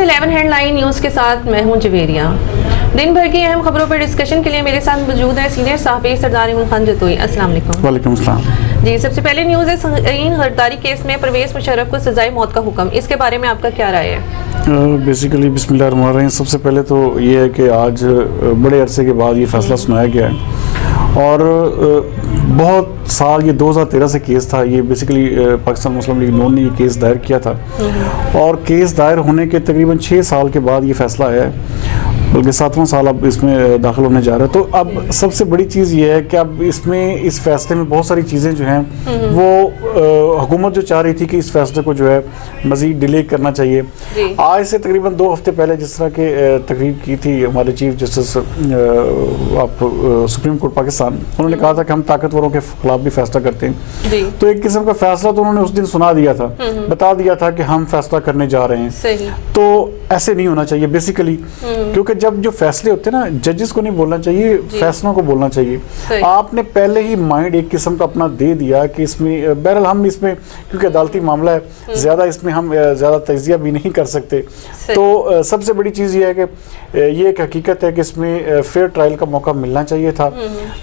سے 11 head line news کے ساتھ میں ہوں جویریہ. دن بھر کی اہم خبروں پر ڈسکشن کے لیے میرے ساتھ موجود ہے سینئر صحافی سردار ایمن خان جتوئی. السلام علیکم. وعلیکم السلام. جی, سب سے پہلے نیوز ہے سنگین غداری کیس میں پرویز مشرف کو سزائے موت کا حکم. اس کے بارے میں آپ کا کیا رائے ہے؟ بیسیکلی بسم اللہ الرحمن الرحیم. سب سے پہلے تو یہ ہے کہ آج بڑے عرصے کے بعد یہ فیصلہ سنایا گیا ہے اور بہت سال, یہ 2013 سے کیس تھا. یہ بیسیکلی پاکستان مسلم لیگ نون نے یہ کیس دائر کیا تھا اور کیس دائر ہونے کے تقریباً 6 سال کے بعد یہ فیصلہ آیا ہے, بلکہ 7واں سال اب اس میں داخل ہونے جا رہا ہے. تو اب سب سے بڑی چیز یہ ہے کہ اب اس فیصلے میں بہت ساری چیزیں جو ہیں وہ حکومت جو چاہ رہی تھی کہ اس فیصلے کو جو ہے مزید ڈیلے کرنا چاہیے. آج سے تقریباً 2 ہفتے پہلے جس طرح کے تقریر کی تھی ہمارے chief justice supreme court Pakistan, انہوں نے کہا تھا کہ ہم طاقتوروں کے خلاف بھی فیصلہ کرتے ہیں. تو ایک قسم کا فیصلہ تو انہوں نے اس دن سنا دیا تھا, بتا دیا تھا کہ ہم فیصلہ کرنے جا رہے ہیں. تو ایسے نہیں ہونا چاہیے بیسیکلی, کیونکہ جب جو فیصلے ہوتے ہیں نا, ججز کو نہیں بولنا چاہیے, فیصلوں کو بولنا چاہیے. آپ نے پہلے ہی مائنڈ ایک قسم کا اپنا دے دیا کہ اس میں بہرحال ہم اس میں, کیونکہ عدالتی معاملہ ہے, زیادہ اس میں ہم زیادہ تجزیہ بھی نہیں کر سکتے. تو سب سے بڑی چیز یہ ہے کہ یہ ایک حقیقت ہے کہ اس میں فیئر ٹرائل کا موقع ملنا چاہیے تھا.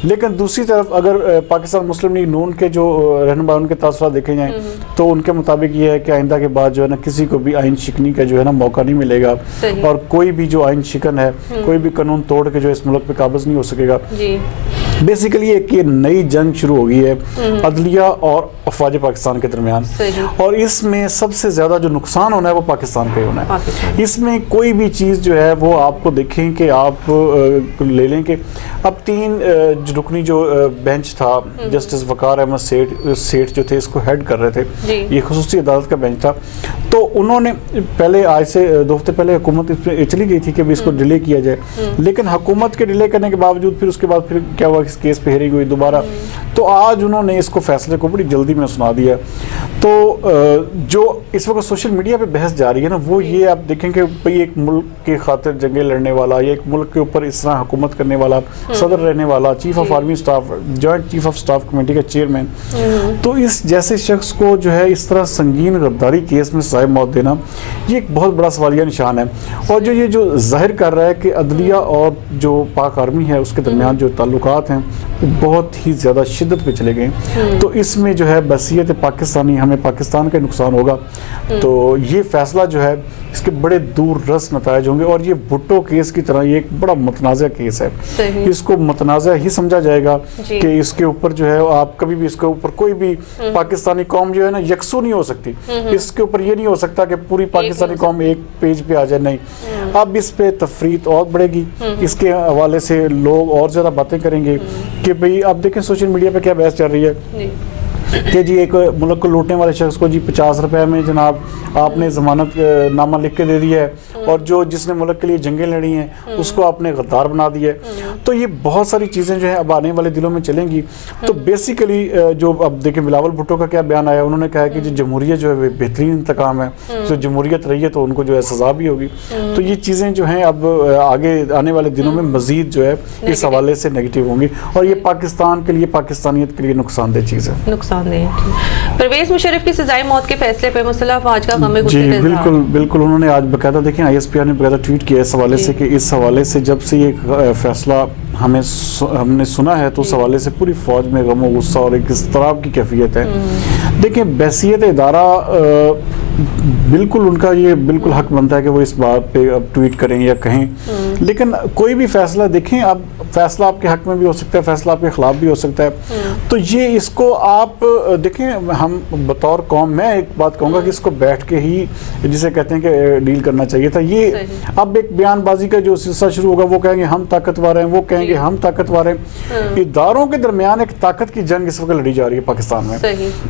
لیکن دوسری طرف اگر پاکستان مسلم لیگ نون کے جو رہنما ان کے تاثرات دیکھے جائیں تو ان کے مطابق یہ ہے کہ آئندہ کے بعد جو ہے نا کسی کو بھی آئین شکنی کا جو ہے نا موقع نہیں ملے گا, اور کوئی بھی جو آئین شکن ہے, کوئی بھی قانون توڑ کے جو اس ملک پہ قابض نہیں ہو سکے گا. بیسیکلی ایک یہ نئی جنگ شروع ہو گئی ہے عدلیہ اور افواج پاکستان کے درمیان, اور اس میں سب سے زیادہ جو نقصان ہونا ہے وہ پاکستان پہ ہونا ہے. اس میں کوئی بھی چیز جو ہے وہ آپ کو دیکھیں کہ آپ لے لیں کہ اب 3 رکنی جو بینچ تھا, جسٹس وقار احمد سیٹھ جو تھے اس کو ہیڈ کر رہے تھے, یہ خصوصی عدالت کا بینچ تھا. تو انہوں نے پہلے, آج سے 2 ہفتے پہلے حکومت اس پہ چلی گئی تھی کہ اس کو ڈیلے کیا جائے, لیکن حکومت کے ڈیلے کرنے کے باوجود پھر اس کے بعد پھر کیا ہوا, اس کیس پہ ہیرنگ ہوئی دوبارہ. تو آج انہوں نے اس کو فیصلے کو بڑی جلدی میں سنا دیا. تو جو اس وقت سوشل میڈیا پہ بحث جاری ہے نا, وہ یہ آپ دیکھیں کہ بھئی ایک ملک کی خاطر جنگیں لڑنے والا, یا ایک ملک کے اوپر اس طرح حکومت کرنے والا, صدر رہنے والا, chief of army staff, joint chief of staff committee کا چیئرمین, تو اس جیسے شخص کو جو ہے اس طرح سنگین غداری کیس میں سزائے موت دینا, یہ ایک بہت بڑا سوالیہ نشان ہے. اور جو ظاہر کر رہا ہے کہ عدلیہ اور جو پاک آرمی ہے اس کے درمیان جو تعلقات ہیں وہ بہت ہی زیادہ شدت پہ چلے گئے. تو اس میں جو ہے بحیثیت پاکستانی ہمیں پاکستان کا نقصان ہوگا. تو یہ فیصلہ جو ہے اس کے بڑے دور رس نتائج ہوں گے, اور یہ بھٹو کیس کی طرح یہ ایک بڑا متنازع کیس ہے. اس کو متنازع ہی سمجھا جائے گا کہ اس کے اوپر جو ہے آپ کبھی بھی اس کے اوپر کوئی بھی پاکستانی قوم جو ہے نا یکسو نہیں ہو سکتی. اس کے اوپر یہ نہیں ہو سکتا کہ پوری پاکستانی قوم ایک پیج پہ آ جائے, نہیں. اب اس پہ تفریط اور بڑھے گی, اس کے حوالے سے لوگ اور زیادہ باتیں کریں گے کہ بھئی اب دیکھیں سوشل میڈیا پہ کیا بحث چل رہی ہے کہ جی ایک ملک کو لوٹنے والے شخص کو جی 50 روپے میں جناب آپ نے ضمانت نامہ لکھ کے دے دیا ہے, اور جس نے ملک کے لیے جنگیں لڑی ہیں اس کو آپ نے غدار بنا دیا ہے. تو یہ بہت ساری چیزیں جو ہیں اب آنے والے دنوں میں چلیں گی. تو بیسیکلی جو اب دیکھیں بلاول بھٹو کا کیا بیان آیا, انہوں نے کہا کہ جمہوریت جو ہے بہترین انتقام ہے, جو جمہوریت رہی ہے تو ان کو جو ہے سزا بھی ہوگی. تو یہ چیزیں جو ہیں اب آگے آنے والے دنوں میں مزید جو ہے اس حوالے سے نیگیٹو ہوں گی, اور یہ پاکستان کے لیے, پاکستانیت کے لیے نقصان دہ چیز ہے. پرویز مشرف کی سزائے موت کے فیصلے پر مسلح افواج کا غم غصے کا اظہار. بالکل انہوں نے آج باقاعدہ دیکھیں آئی ایس پی آر نے باقاعدہ ٹویٹ کیا اس حوالے سے کہ اس حوالے سے جب سے یہ فیصلہ ہم نے سنا ہے تو اس حوالے سے پوری فوج میں غم و غصہ اور ایک اضطراب کی کیفیت ہے. دیکھیں بحیثیت ادارہ بالکل ان کا یہ بالکل حق بنتا ہے کہ وہ اس بات پہ اب ٹویٹ کریں یا کہیں, لیکن کوئی بھی فیصلہ دیکھیں, اب فیصلہ آپ کے حق میں بھی ہو سکتا ہے, فیصلہ آپ کے خلاف بھی ہو سکتا ہے. تو یہ اس کو آپ دیکھیں, ہم بطور قوم, میں ایک بات کہوں گا کہ اس کو بیٹھ کے ہی جسے کہتے ہیں کہ ڈیل کرنا چاہیے تھا. یہ اب ایک بیان بازی کا جو سلسلہ شروع ہوگا, وہ کہیں گے ہم طاقتور ہیں, وہ کہیں گے ہم طاقتور ہیں. اداروں کے درمیان ایک طاقت کی جنگ اس وقت لڑی جا رہی ہے پاکستان میں.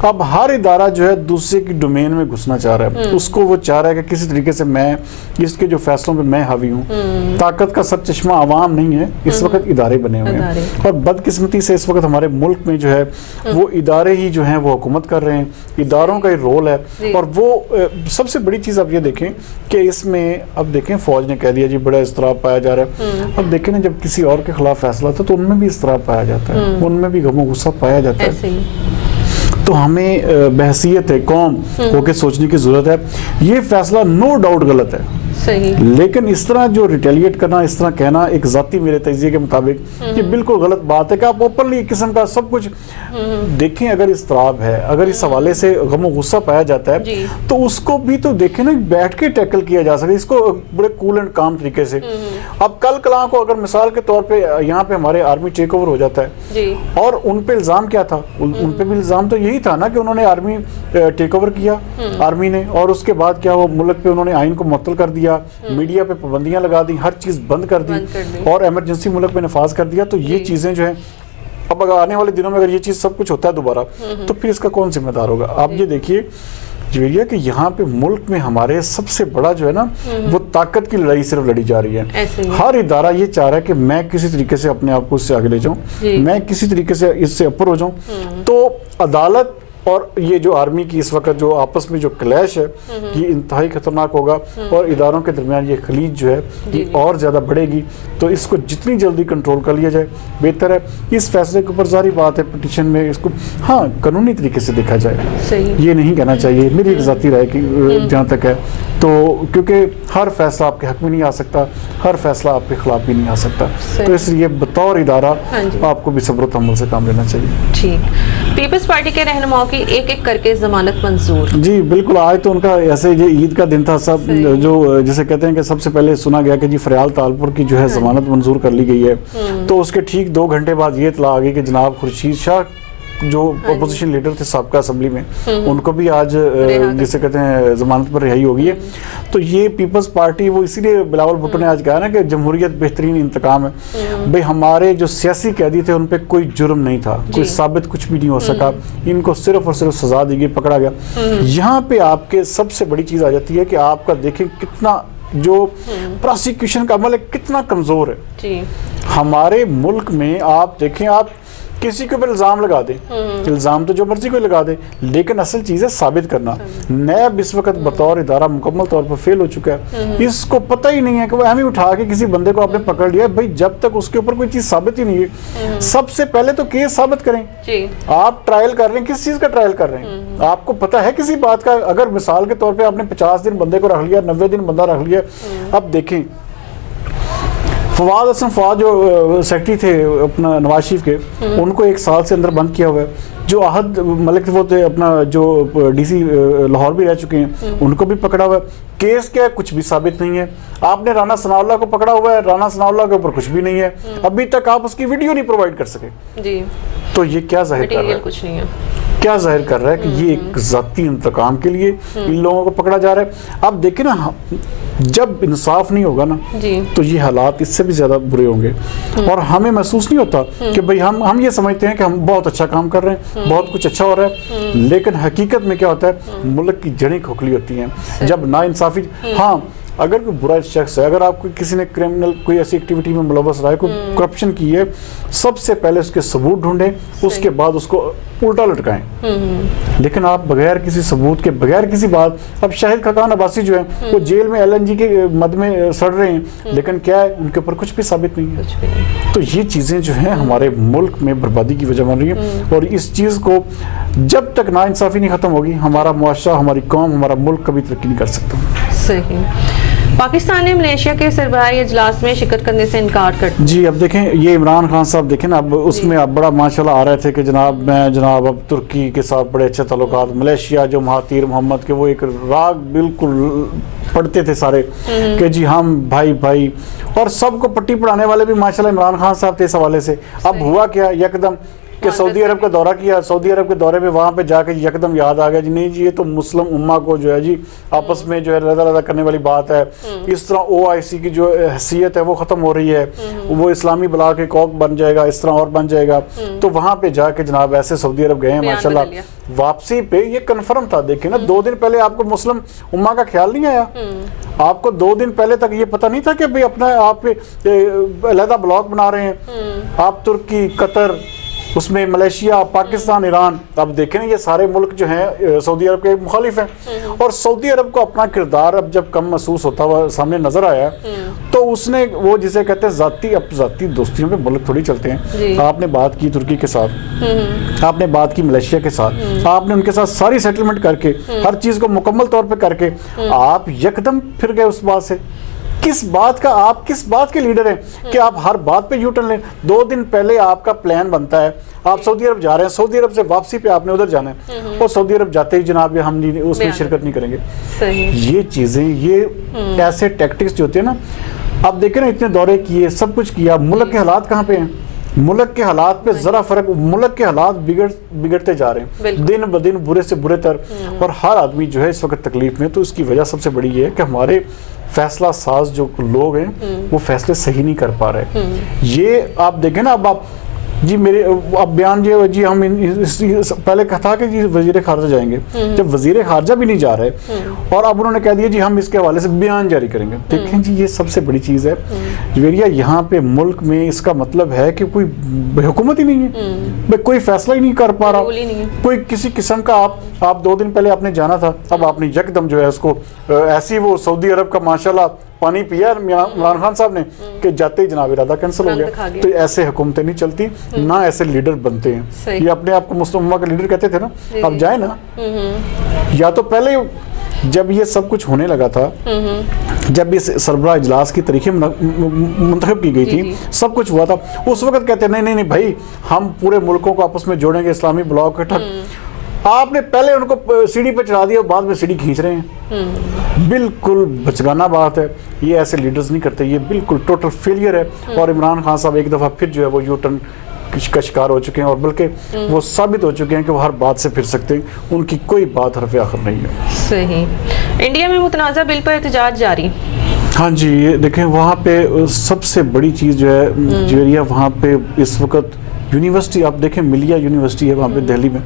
اب ہر ادارہ جو ہے دوسرے کی ڈومین میں گھسنا چاہ رہا ہے, اس کو وہ چاہ رہا ہے کہ کسی طریقے سے میں اس کے جو فیصلوں پہ میں حاوی ہوں. طاقت کا سر چشمہ عوام نہیں ہے, اس وقت ادارے بنے ہوئے ہیں, اور بدقسمتی سے اس وقت ہمارے ملک میں جو ہے وہ ادارے ہی جو ہیں وہ حکومت کر رہے ہیں. اداروں کا یہ رول ہے, اور وہ سب سے بڑی چیز اب یہ دیکھیں کہ اس میں اب دیکھیں فوج نے کہہ دیا جی بڑا اضطراب پایا جا رہا ہے. اب دیکھیں نا جب کسی اور کے خلاف فیصلہ تھا تو ان میں بھی اضطراب پایا جاتا ہے, ان میں بھی غم و غصہ پایا جاتا ہے. تو ہمیں بحیثیت قوم ہو کے سوچنے کی ضرورت ہے. یہ فیصلہ نو ڈاؤٹ غلط ہے, صحیح. لیکن اس طرح جو ریٹیلیٹ کرنا, اس طرح کہنا, ایک ذاتی میرے تجزیے کے مطابق یہ بالکل غلط بات ہے کہ آپ اوپنلی ایک قسم کا سب کچھ دیکھیں. اگر اضطراب ہے, اگر اس حوالے سے غم و غصہ پایا جاتا ہے تو اس کو بھی تو دیکھیں نا, بیٹھ کے ٹیکل کیا جا سکے اس کو بڑے کول اینڈ کام طریقے سے. اب کل کلاں کو اگر مثال کے طور پہ یہاں پہ ہمارے آرمی ٹیک اوور ہو جاتا ہے اور ان پہ الزام کیا تھا, ان پہ بھی الزام تو یہی تھا نا کہ انہوں نے آرمی ٹیک اوور کیا آرمی نے, اور اس کے بعد کیا وہ ملک پہ انہوں نے آئین کو معطل کر دیا, میڈیا پہ پابندیاں لگا دی, ہر چیز بند کر دی اور ایمرجنسی ملک میں نفاذ کر دیا. تو یہ چیزیں جو ہیں اب اگر آنے والے دنوں میں اگر یہ چیز سب کچھ ہوتا ہے دوبارہ تو پھر اس کا کون ذمہ دار ہوگا؟ آپ یہ دیکھیے جویریہ کہ یہاں پہ ملک میں ہمارے سب سے بڑا جو ہے نا وہ طاقت کی لڑائی صرف لڑی جا رہی ہے. ہر ادارہ یہ چاہ رہا ہے کہ میں کسی طریقے سے اپنے آپ کو اس سے آگے لے جاؤں, میں کسی طریقے سے اس سے اوپر ہو جاؤں. تو عدالت اور یہ جو آرمی کی اس وقت جو آپس میں جو کلیش ہے یہ انتہائی خطرناک ہوگا اور اداروں کے درمیان یہ خلیج جو ہے یہ اور زیادہ بڑھے گی. تو اس کو جتنی جلدی کنٹرول کر لیا جائے بہتر ہے. اس فیصلے کے اوپر ظاہری بات ہے پٹیشن میں اس کو ہاں قانونی طریقے سے دیکھا جائے, یہ نہیں کہنا چاہیے, میری ایک ذاتی رائے کی جہاں تک ہے. تو کیونکہ ہر فیصلہ آپ کے حق میں نہیں آ سکتا, ہر فیصلہ آپ کے خلاف بھی نہیں آ سکتا, تو اس لیے بطور ادارہ آپ کو بھی صبر و تحمل سے کام لینا چاہیے. ٹھیک. پیپلز پارٹی کے رہنماؤں کی ایک ایک کر کے ضمانت منظور. جی بالکل, آج تو ان کا ایسے یہ عید کا دن تھا, سب جو جسے کہتے ہیں کہ سب سے پہلے سنا گیا کہ جی فریال تالپور کی جو ہے ضمانت منظور کر لی گئی ہے. تو اس کے ٹھیک 2 گھنٹے بعد یہ اطلاع آ گئی کہ جناب خورشید شاہ جو اپوزیشن لیڈر تھے سابقہ اسمبلی میں, ان کو بھی آج جسے کہتے ہیں ضمانت پر رہائی ہو گئی ہے. تو یہ پیپلز پارٹی وہ اسی لیے بلاول بھٹو نے آج کہا نا کہ جمہوریت بہترین انتقام ہے. بھئی ہمارے جو سیاسی قیدی تھے ان پہ کوئی جرم نہیں تھا, کوئی ثابت کچھ بھی نہیں ہو سکا, ان کو صرف اور صرف سزا دی گئی, پکڑا گیا. یہاں پہ آپ کے سب سے بڑی چیز آ جاتی ہے کہ آپ کا دیکھیں کتنا جو پراسیکیوشن کا عمل ہے کتنا کمزور ہے. ہمارے ملک میں آپ دیکھیں, آپ کسی کے اوپر الزام لگا دیں, الزام تو جو مرضی کوئی لگا دے, لیکن اصل چیز ہے ثابت کرنا. نیب اس وقت بطور ادارہ مکمل طور پر فیل ہو چکا ہے. اس کو پتہ ہی نہیں ہے کہ وہ اہم ہی اٹھا کے کسی بندے کو آپ نے پکڑ لیا, بھائی جب تک اس کے اوپر کوئی چیز ثابت ہی نہیں ہے, سب سے پہلے تو کیس ثابت کریں. آپ ٹرائل کر رہے ہیں, کس چیز کا ٹرائل کر رہے ہیں, آپ کو پتہ ہے کسی بات کا؟ اگر مثال کے طور پہ آپ نے 50 دن بندے کو رکھ لیا, 90 دن بندہ رکھ لیا. اب دیکھیں فواد حسن فواد جو سیکٹری تھے اپنا نواز شریف کے, ان کو 1 سال سے اندر بند کیا ہوا ہے. جو احد ملک وہ تھے اپنا جو ڈی سی لاہور بھی رہ چکے ہیں, ان کو بھی پکڑا ہوا ہے. کیس کیا ہے؟ کچھ بھی ثابت نہیں ہے. آپ نے رانا ثناء اللہ کو پکڑا ہوا ہے, رانا ثناء اللہ کے اوپر کچھ بھی نہیں ہے, ابھی تک آپ اس کی ویڈیو نہیں پرووائڈ کر سکے. تو یہ کیا ظاہر کر رہا ہے؟ کچھ نہیں ہے. کیا ظاہر کر رہا ہے کہ یہ ایک ذاتی انتقام کے لیے ان لوگوں کو پکڑا جا رہا ہے. اب دیکھیں نا, جب انصاف نہیں ہوگا نا تو یہ حالات اس سے بھی زیادہ برے ہوں گے, اور ہمیں محسوس نہیں ہوتا کہ بھئی ہم یہ سمجھتے ہیں کہ ہم بہت اچھا کام کر رہے ہیں, بہت کچھ اچھا ہو رہا ہے, لیکن حقیقت میں کیا ہوتا ہے, ملک کی جڑیں کھوکھلی ہوتی ہیں جب ناانصافی. ہاں اگر کوئی برا شخص ہے, اگر آپ کو کسی نے کرمنل کوئی ایسی ایکٹیویٹی میں ملوث رہا ہے, کوئی کرپشن کی ہے, سب سے پہلے اس کے ثبوت ڈھونڈیں, اس کے بعد اس کو الٹا لٹکائیں. لیکن آپ بغیر کسی ثبوت کے, بغیر کسی بات, اب شاہد خاقان عباسی جو ہیں وہ جیل میں LNG کے مد میں سڑ رہے ہیں, لیکن کیا ہے, ان کے اوپر کچھ بھی ثابت نہیں ہے. تو یہ چیزیں جو ہیں ہمارے ملک میں بربادی کی وجہ بن رہی ہیں, اور اس چیز کو جب تک ناانصافی نہیں ختم ہوگی, ہمارا معاشرہ, ہماری قوم, ہمارا ملک کبھی ترقی نہیں کر سکتا. صحیح. پاکستان نے ملیشیا کے سربراہی اجلاس میں شرکت کرنے سے انکار کر دیا. جی اب دیکھیں یہ عمران خان صاحب دیکھیں نا, اب اس میں اب بڑا ماشاءاللہ آ رہے تھے کہ جناب اب ترکی کے ساتھ بڑے اچھے تعلقات, ملیشیا جو مہاتیر محمد کے وہ ایک راگ بالکل پڑھتے تھے سارے کہ جی ہم بھائی, اور سب کو پٹی پڑھانے والے بھی ماشاءاللہ عمران خان صاحب تھے اس حوالے سے. اب ہوا کیا, یکدم کہ سعودی عرب کا دورہ کیا, سعودی عرب کے دورے میں وہاں پہ جا کے یکدم یاد آ گیا جی نہیں جی یہ تو مسلم امہ کو جو ہے جی آپس میں جو ہے رضا کرنے والی بات ہے. اس طرح OIC کی جو حیثیت ہے وہ ختم ہو رہی ہے, وہ اسلامی بلاک ایک اوق بن جائے گا, اس طرح اور بن جائے گا. تو وہاں پہ جا کے جناب ایسے سعودی عرب گئے ہیں ماشاءاللہ. واپسی پہ یہ کنفرم تھا, دیکھیں نا 2 دن پہلے آپ کو مسلم امہ کا خیال نہیں آیا, آپ کو 2 دن پہلے تک یہ پتہ نہیں تھا کہ بھئی اپنا آپ علیحدہ بلاک بنا رہے ہیں. آپ ترکی, قطر, اس میں ملیشیا، پاکستان، ایران، اب دیکھیں یہ سارے ملک جو ہیں سعودی عرب کے مخالف ہیں، اور سعودی عرب کو اپنا کردار اب جب کم محسوس ہوتا ہوا سامنے نظر آیا تو اس نے وہ جسے کہتے ہیں ذاتی دوستیوں پہ ملک تھوڑی چلتے ہیں. آپ نے بات کی ترکی کے ساتھ، آپ نے بات کی ملیشیا کے ساتھ، آپ نے ان کے ساتھ ساری سیٹلمنٹ کر کے ہر چیز کو مکمل طور پہ کر کے آپ یکدم پھر گئے اس بات سے. کس بات کا، آپ کس بات کے لیڈر ہیں کہ آپ ہر بات پہ یو ٹرن لیں؟ 2 دن پہلے آپ کا پلان بنتا ہے، آپ سعودی عرب جا رہے ہیں، سعودی عرب سے واپسی پہ آپ نے ادھر جانا ہے، اور سعودی عرب جاتے ہی جناب ہم اس میں شرکت نہیں کریں گے. یہ چیزیں، یہ ایسے ٹیکٹکس جو ہوتے ہیں نا، اب دیکھیں نا اتنے دورے کیے، سب کچھ کیا، ملک کے حالات کہاں پہ ہیں؟ ملک کے حالات پہ ذرا فرق، ملک کے حالات بگڑتے جا رہے ہیں دن بدن، برے سے برے تر، اور ہر آدمی جو ہے اس وقت تکلیف میں. تو اس کی وجہ سب سے بڑی یہ ہے کہ ہمارے فیصلہ ساز جو لوگ ہیں وہ فیصلے صحیح نہیں کر پا رہے. یہ آپ دیکھیں نا، اب آپ جی میرے اب بیان جی ہم پہلے کہا کہ جی وزیر خارجہ جائیں گے، جب وزیر خارجہ بھی نہیں جا رہے اور اب انہوں نے کہہ دیا جی ہم اس کے حوالے سے بیان جاری کریں گے. دیکھیں جی یہ سب سے بڑی چیز ہے جویریہ، یہاں پہ ملک میں اس کا مطلب ہے کہ کوئی حکومت ہی نہیں ہے، کوئی فیصلہ ہی نہیں کر پا رہا، کوئی کسی قسم کا. آپ 2 دن پہلے آپ نے جانا تھا، اب آپ نے یکدم جو ہے اس کو ایسی وہ سعودی عرب کا ماشاءاللہ پانی پیا عمران خان صاحب نے کہ جاتے ہی جناب ارادہ کینسل ہو گیا. تو ایسے حکومتیں نہیں چلتی، نہ ایسے لیڈر بنتے ہیں. یہ اپنے آپ کو مسلم امہ کا لیڈر کہتے تھے نا، اب جائیں نا. یا تو پہلے جب یہ سب کچھ ہونے لگا تھا، جب اس سربراہ اجلاس کی تاریخیں منتخب کی گئی تھی، سب کچھ ہوا تھا، اس وقت کہتے ہیں نہیں بھائی ہم پورے ملکوں کو آپس میں جوڑیں گے، اسلامی بلاک اٹھا. آپ نے پہلے ان کو سیڑھی پہ چڑھا دیا، بعد میں سیڑھی کھینچ رہے ہیں. بالکل بچگانہ بات ہے، یہ ایسے لیڈرز نہیں کرتے، یہ بالکل ٹوٹل فیلئر ہے. اور عمران خان صاحب ایک دفعہ پھر جو ہے وہ یو ٹرن کا شکار ہو چکے ہیں، اور بلکہ وہ ثابت ہو چکے ہیں کہ وہ ہر بات سے پھر سکتے ہیں، ان کی کوئی بات حرف آخر نہیں ہے. صحیح. انڈیا میں متنازع بل پر احتجاج جاری. ہاں جی، یہ دیکھیں وہاں پہ سب سے بڑی چیز جو ہے جویریہ، وہاں پہ اس وقت یونیورسٹی، آپ دیکھیں ملیہ یونیورسٹی ہے وہاں پہ دہلی میں،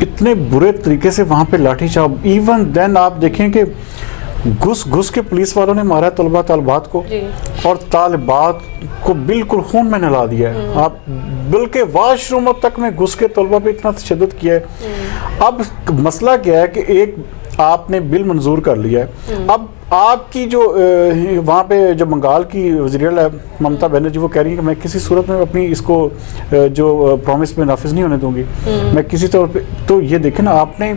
اتنے برے طریقے سے وہاں پہ لاٹھی چارج. ایون دین آپ دیکھیں کہ گھس کے پولیس والوں نے مارا طلبہ طالبات کو، اور طالبات کو بالکل خون میں نہلا دیا ہے. آپ بلکہ واش روموں تک میں گھس کے طلبہ پہ اتنا تشدد کیا ہے. اب مسئلہ کیا ہے کہ ایک آپ نے بل منظور کر لیا ہے، اب آپ کی جو وہاں پہ جو بنگال کی وزیر اعلیٰ ممتا بنرجی، وہ کہہ رہی ہیں کہ میں کسی صورت میں اپنی اس کو جو پرومس میں نافذ نہیں ہونے دوں گی، میں کسی طور پہ. تو یہ دیکھیں نا، آپ نے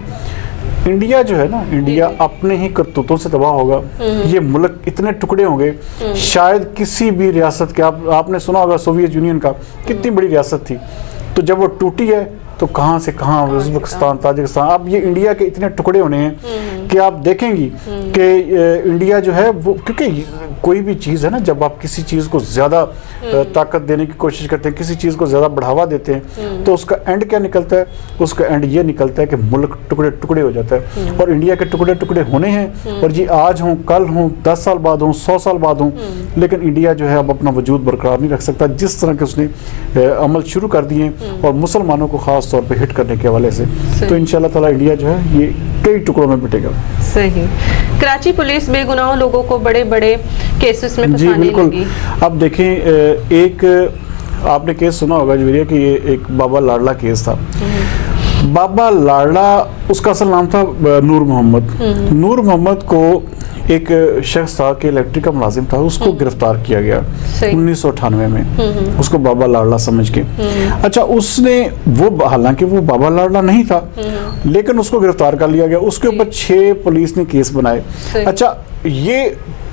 انڈیا جو ہے نا، انڈیا اپنے ہی کرتوتوں سے تباہ ہوگا. یہ ملک اتنے ٹکڑے ہوں گے، شاید کسی بھی ریاست کے، آپ نے سنا ہوگا سوویت یونین کا کتنی بڑی ریاست تھی، تو جب وہ ٹوٹی ہے تو کہاں سے کہاں، ازبکستان، تاجکستان. اب یہ انڈیا کے اتنے ٹکڑے ہونے ہیں کہ آپ دیکھیں گی کہ انڈیا جو ہے وہ، کیونکہ کوئی بھی چیز ہے نا، جب آپ کسی چیز کو زیادہ طاقت دینے کی کوشش کرتے ہیں، کسی چیز کو زیادہ بڑھاوا دیتے ہیں، تو اس کا اینڈ کیا نکلتا ہے؟ اس کا اینڈ یہ نکلتا ہے کہ ملک ٹکڑے ٹکڑے ہو جاتا ہے. اور انڈیا کے ٹکڑے ٹکڑے ہونے ہیں، اور جی آج ہوں، کل ہوں، 10 سال بعد ہوں، 100 سال بعد ہوں، لیکن انڈیا جو ہے اب اپنا وجود برقرار نہیں رکھ سکتا جس طرح کہ اس نے عمل شروع کر دیے ہیں، اور مسلمانوں کو خاص طور پہ ہٹ کرنے کے حوالے سے. تو انشاءاللہ تعالی انڈیا جو ہے یہ کئی ٹکڑوں میں بٹے گا. صحیح. کراچی پولیس بے گناہ لوگوں کو بڑے بڑے کیسز میں پھنسانے لگی. اب دیکھیں ایک آپ نے کیس سنا ہوگا جویریہ کہ یہ ایک بابا لاڈلا کیس تھا. بابا لاڈلا، اس کا اصل نام تھا نور محمد. نور محمد کو ایک شخص تھا کہ الیکٹرک کا ملازم تھا، اس کو گرفتار کیا گیا 1998 میں، اس کو بابا لاڈلا سمجھ کے. اچھا اس نے وہ، حالانکہ وہ بابا لاڈلا نہیں تھا، لیکن اس کو گرفتار کر لیا گیا. اس کے اوپر 6 پولیس نے کیس بنائے. اچھا یہ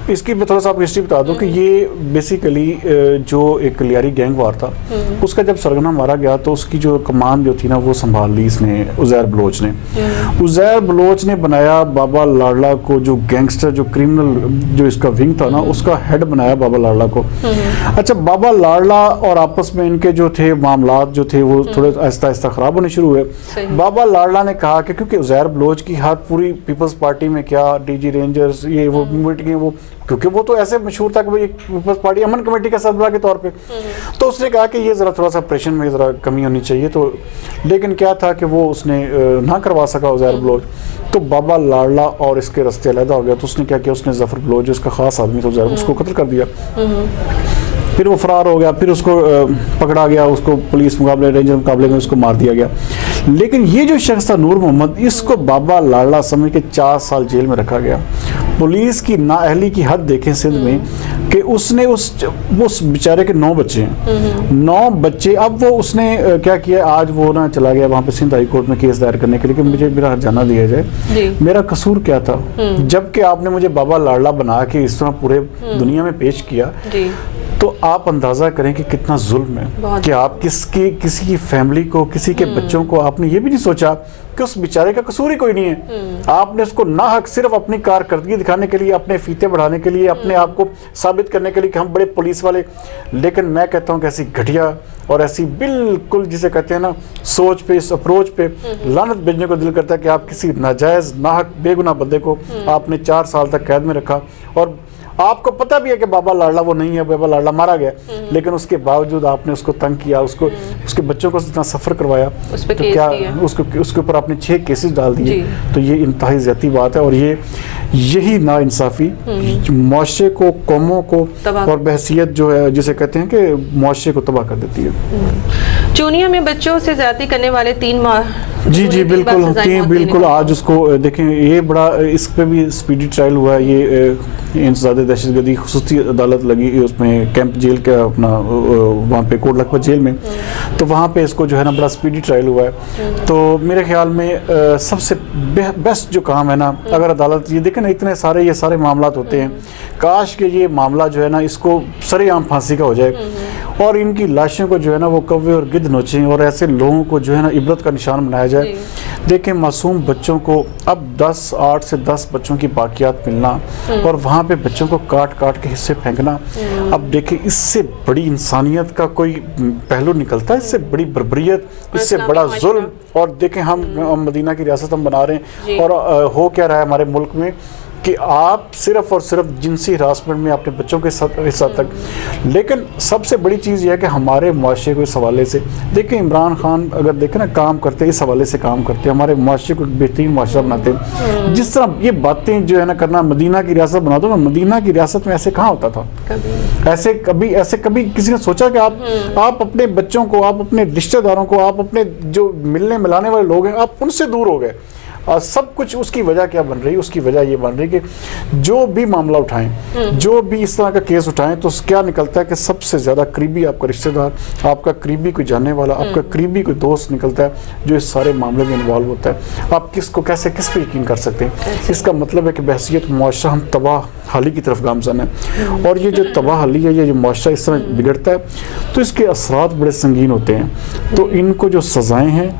اس کی میں تھوڑا سا آپ کو ہسٹری بتا دوں کہ یہ بیسیکلی جو ایک لیاری گینگ وار تھا، اس کا جب سرگنا مارا گیا تو اس کی جو کمان جو تھی نا وہ سنبھال لی اس نے عزیر بلوچ نے. عزیر بلوچ نے بنایا بابا لاڈلا کو، جو گینگسٹر، جو کرمنل، جو اس کا ونگ تھا نا، اس کا ہیڈ بنایا بابا لاڈلا کو. اچھا بابا لاڈلا اور آپس میں ان کے جو تھے معاملات جو تھے وہ تھوڑے آہستہ آہستہ خراب ہونے شروع ہوئے. بابا لاڈلا نے کہا کہ کیونکہ عزیر بلوچ کی ہاتھ پوری پیپلز پارٹی میں، کیا ڈی جی رینجرز، یہ وہ میٹنگیں، وہ کیونکہ وہ تو ایسے مشہور تھا کہ وہ ایک پیپلز پارٹی امن کمیٹی کا سربراہ کے طور پہ. تو اس نے کہا کہ یہ ذرا تھوڑا سا آپریشن میں ذرا کمی ہونی چاہیے. تو لیکن کیا تھا کہ وہ اس نے نہ کروا سکا عزیر بلوچ. تو بابا لاڈلا اور اس کے رستے علیحدہ ہو گیا. تو اس نے کیا کیا، اس نے ظفر بلوچ جو اس کا خاص آدمی تھا عزیر، اس کو قتل کر دیا. پھر وہ فرار ہو گیا, پھر اس کو پکڑا گیا, اس کو پولیس مقابلے رینجر مقابلے میں اس کو مار دیا گیا. لیکن یہ جو شخص تھا نور محمد, اس کو بابا لاڈلا سمجھ کے 4 سال جیل میں رکھا گیا. پولیس کی نااہلی کی حد دیکھیں سندھ میں کہ اس نے اس بیچارے کے 9 بچے ہیں, 9 بچے. اب وہ اس نے کیا کیا, آج وہ نا چلا گیا وہاں پہ سندھ ہائی کورٹ میں کیس دائر کرنے کے لیے کہ مجھے میرا ہرجانہ دیا جائے. میرا قصور کیا تھا جبکہ آپ نے مجھے بابا لاڈلا بنا کے اس طرح پورے دنیا میں پیش کیا. تو آپ اندازہ کریں کہ کتنا ظلم ہے کہ آپ کسی کی فیملی کو, کسی کے بچوں کو آپ نے یہ بھی نہیں سوچا کہ اس بیچارے کا قصور ہی کوئی نہیں ہے. آپ نے اس کو ناحق صرف اپنی کارکردگی دکھانے کے لیے, اپنے فیتے بڑھانے کے لیے, اپنے آپ کو ثابت کرنے کے لیے کہ ہم بڑے پولیس والے. لیکن میں کہتا ہوں کہ ایسی گھٹیا اور ایسی بالکل جسے کہتے ہیں نا سوچ پہ, اس اپروچ پہ لعنت بھیجنے کو دل کرتا ہے کہ آپ کسی ناجائز ناحق بے گناہ بندے کو آپ نے 4 سال تک قید میں رکھا. اور آپ کو پتہ بھی ہے کہ بابا لاڈلا وہ نہیں ہے, بابا لاڈلا مارا گیا, لیکن اس کے باوجود آپ نے اس کو تنگ کیا, اس کے بچوں کو اتنا سفر کروایا, تو کیا اس کے اوپر آپ نے 6 کیسز ڈال دیے. تو یہ انتہائی زیادتی بات ہے, اور یہی ناانصافی معاشرے کو, قوموں کو اور بحثیت جو ہے جسے کہتے ہیں کہ معاشرے کو تباہ کر دیتی ہے. چونیا میں بچوں سے زیادتی کرنے والے 3 ماہ جی بالکل. آج اس کو دیکھیں, یہ بڑا اس پہ بھی اسپیڈی ٹرائل ہوا ہے. یہ انسداد دہشت گردی خصوصی عدالت لگی اس میں کیمپ جیل کا اپنا وہاں پہ کوٹ لکھپت جیل میں, تو وہاں پہ اس کو جو ہے نا بڑا اسپیڈی ٹرائل ہوا ہے. تو میرے خیال میں سب سے بیسٹ جو کام ہے نا, اگر عدالت یہ دیکھیں نا اتنے سارے یہ سارے معاملات ہوتے ہیں, کاش کہ یہ معاملہ جو ہے نا اس کو سر عام پھانسی کا ہو جائے اور ان کی لاشوں کو جو ہے نا وہ کوے اور گدھ نوچیں اور ایسے لوگوں کو جو ہے نا عبرت کا نشان بنایا جائے. دیکھیں معصوم بچوں کو اب 8 سے 10 بچوں کی باقیات ملنا اور وہاں پہ بچوں کو کاٹ کے حصے پھینکنا. اب دیکھیں اس سے بڑی انسانیت کا کوئی پہلو نکلتا ہے, اس سے بڑی بربریت, اس سے بڑا ظلم. اور دیکھیں ہم مدینہ کی ریاست ہم بنا رہے ہیں, اور ہو کیا رہا ہے ہمارے ملک میں کہ آپ صرف اور صرف جنسی ہراسمنٹ میں اپنے بچوں کے حصہ تک. لیکن سب سے بڑی چیز یہ ہے کہ ہمارے معاشرے کو اس حوالے سے دیکھیں, عمران خان اگر دیکھیں نا کام کرتے اس حوالے سے کام کرتے, ہمارے معاشرے کو بہترین معاشرہ بناتے ہیں. جس طرح یہ باتیں جو ہے نا کرنا, مدینہ کی ریاست بنا دو, مدینہ کی ریاست میں ایسے کہاں ہوتا تھا؟ ایسے کبھی کسی نے سوچا کہ آپ اپنے بچوں کو, آپ اپنے رشتہ داروں کو, آپ اپنے جو ملنے ملانے والے لوگ ہیں, آپ ان سے دور ہو گئے. اور سب کچھ اس کی وجہ کیا بن رہی ہے؟ اس کی وجہ یہ بن رہی ہے کہ جو بھی معاملہ اٹھائیں, جو بھی اس طرح کا کیس اٹھائیں, تو کیا نکلتا ہے کہ سب سے زیادہ قریبی آپ کا رشتہ دار, آپ کا قریبی کوئی جاننے والا, آپ کا قریبی کوئی دوست نکلتا ہے جو اس سارے معاملے میں انوالو ہوتا ہے. آپ کس پہ یقین کر سکتے ہیں؟ اس کا مطلب ہے کہ بحثیت معاشرہ ہم تباہ حالی کی طرف گامزن ہے. اور یہ جو تباہ حالی ہے, یہ جو معاشرہ اس طرح بگڑتا ہے, تو اس کے اثرات بڑے سنگین ہوتے ہیں. تو ان کو جو سزائیں ہیں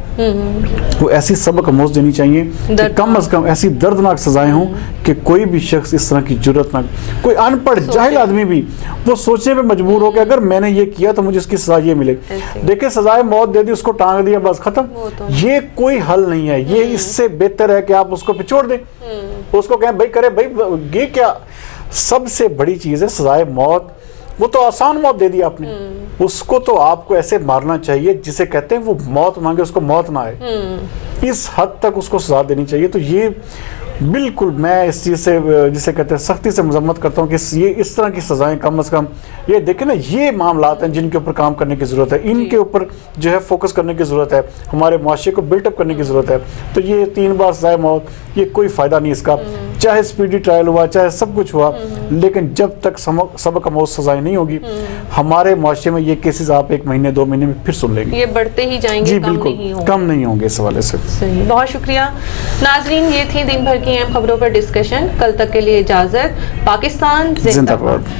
وہ ایسی سبق آموز دینی چاہیے کہ کم از کم ایسی دردناک سزائیں ہوں کہ کوئی بھی شخص اس طرح کی جرت نہ, کوئی ان پڑھ جاہل آدمی بھی وہ سوچنے پہ مجبور ہو کہ اگر میں نے یہ کیا تو مجھے اس کی سزا یہ ملے. دیکھیں سزائے موت دے دی, اس کو ٹانگ دیا, بس ختم. یہ کوئی حل نہیں ہے. یہ اس سے بہتر ہے کہ آپ اس کو پچھوڑ دیں, اس کو کہیں بھائی کرے بھائی, یہ کیا سب سے بڑی چیز ہے سزائے موت. وہ تو آسان موت دے دی آپ نے, اس کو تو آپ کو ایسے مارنا چاہیے جسے کہتے ہیں وہ موت مانگے اس کو موت نہ آئے. اس حد تک اس کو سزا دینی چاہیے. تو یہ بالکل میں اس چیز سے جسے کہتے ہیں سختی سے مذمت کرتا ہوں کہ یہ اس طرح کی سزائیں کم از کم, یہ دیکھیں نا یہ معاملات ہیں جن کے اوپر کام کرنے کی ضرورت ہے, ان کے اوپر جو ہے فوکس کرنے کی ضرورت ہے, ہمارے معاشرے کو بلٹ اپ کرنے کی ضرورت ہے. تو یہ 3 بار سزائے موت, یہ کوئی فائدہ نہیں اس کا, چاہے اسپیڈی ٹرائل ہوا, چاہے سب کچھ ہوا, لیکن جب تک سبق آموز سزائیں نہیں ہوگی ہمارے معاشرے میں یہ کیسز آپ 1 مہینے 2 مہینے میں پھر سن لیں گے, یہ بڑھتے ہی جائیں گے. جی بالکل کم نہیں ہوں گے اس حوالے سے. بہت شکریہ ناظرین, یہ تھی دن بھر کی اہم خبروں پر ڈسکشن. کل تک کے لیے اجازت. پاکستان زندہ باد.